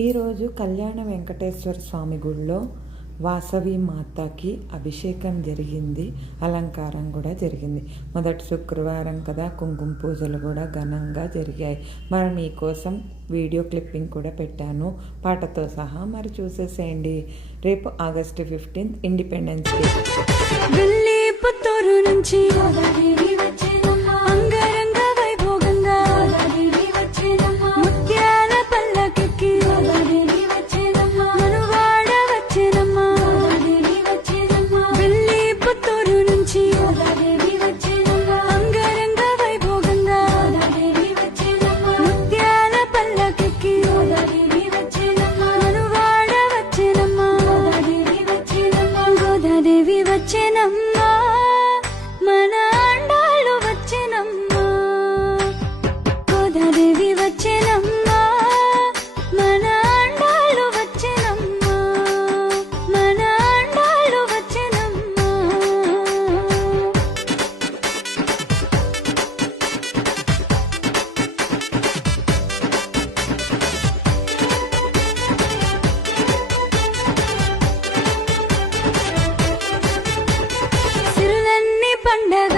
ఈరోజు కళ్యాణ వెంకటేశ్వర స్వామి గుడిలో వాసవి మాతకి అభిషేకం జరిగింది, అలంకారం కూడా జరిగింది. మొదటి శుక్రవారం కదా, కుంకుమ పూజలు కూడా ఘనంగా జరిగాయి. మరి మీకోసం వీడియో క్లిప్పింగ్ కూడా పెట్టాను పాటతో సహా, మరి చూసేసేయండి. రేపు ఆగస్టు 15 ఇండిపెండెన్స్ డే. వచ్చేనమ్మా మన అండాలు వచ్చేనమ్మా, గోదాదేవి వచ్చేనమ్మా మన అండాలు వచ్చేనమ్మా, మన అండాలు వచ్చేనమ్మా. పండగ